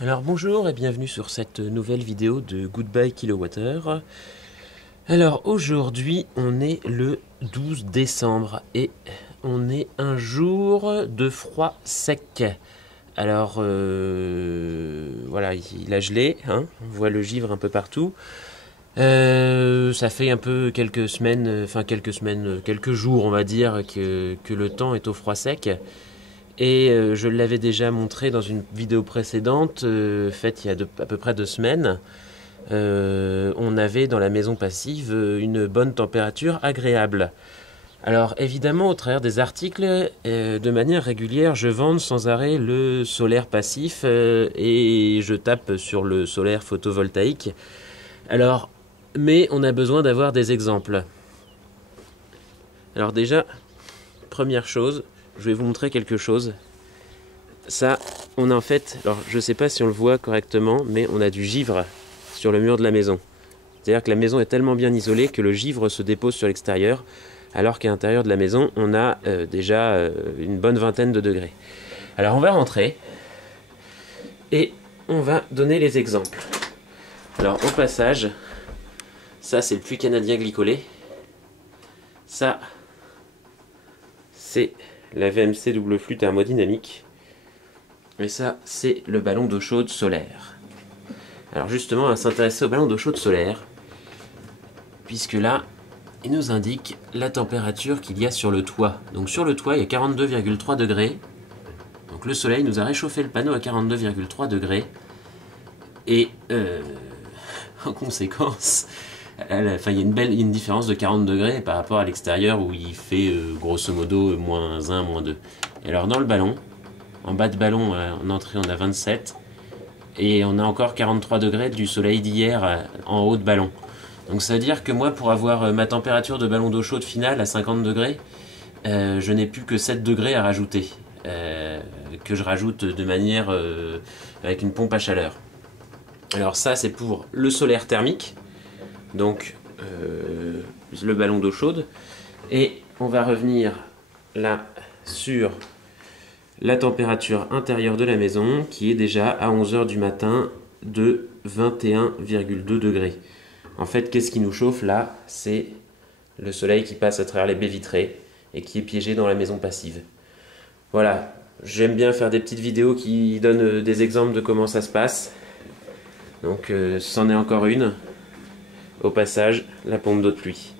Alors bonjour et bienvenue sur cette nouvelle vidéo de Goodbye Kilowatt-heure. Alors aujourd'hui on est le 12 décembre et on est un jour de froid sec. Alors voilà, il a gelé, hein, on voit le givre un peu partout. Ça fait un peu quelques semaines, quelques jours on va dire que le temps est au froid sec. Et je l'avais déjà montré dans une vidéo précédente, faite il y a à peu près 2 semaines. On avait dans la maison passive une bonne température agréable. Alors évidemment, au travers des articles, de manière régulière, je vante sans arrêt le solaire passif et je tape sur le solaire photovoltaïque. Alors, mais on a besoin d'avoir des exemples. Alors déjà, première chose, je vais vous montrer quelque chose. Ça, on a en fait, alors je sais pas si on le voit correctement, mais on a du givre sur le mur de la maison. C'est-à-dire que la maison est tellement bien isolée que le givre se dépose sur l'extérieur, alors qu'à l'intérieur de la maison, on a déjà une bonne vingtaine de degrés. Alors on va rentrer et on va donner les exemples. Alors au passage, ça c'est le puits canadien glycolé. Ça, c'est la VMC double flux thermodynamique. Et ça, c'est le ballon d'eau chaude solaire. Alors justement, on va s'intéresser au ballon d'eau chaude solaire, puisque là, il nous indique la température qu'il y a sur le toit. Donc sur le toit, il y a 42,3 degrés. Donc le soleil nous a réchauffé le panneau à 42,3 degrés. Et en conséquence, il y a une différence de 40 degrés par rapport à l'extérieur où il fait grosso modo moins 1, moins 2. Et alors dans le ballon, en bas de ballon, en entrée, on a 27. Et on a encore 43 degrés du soleil d'hier en haut de ballon. Donc ça veut dire que moi, pour avoir ma température de ballon d'eau chaude finale à 50 degrés, je n'ai plus que 7 degrés à rajouter. Que je rajoute de manière avec une pompe à chaleur. Alors ça, c'est pour le solaire thermique. Donc le ballon d'eau chaude. Et on va revenir là sur la température intérieure de la maison qui est déjà à 11 h du matin de 21,2 degrés. En fait, qu'est-ce qui nous chauffe là? C'est le soleil qui passe à travers les baies vitrées et qui est piégé dans la maison passive. Voilà, j'aime bien faire des petites vidéos qui donnent des exemples de comment ça se passe. Donc c'en est encore une. Au passage, la pompe d'eau de pluie.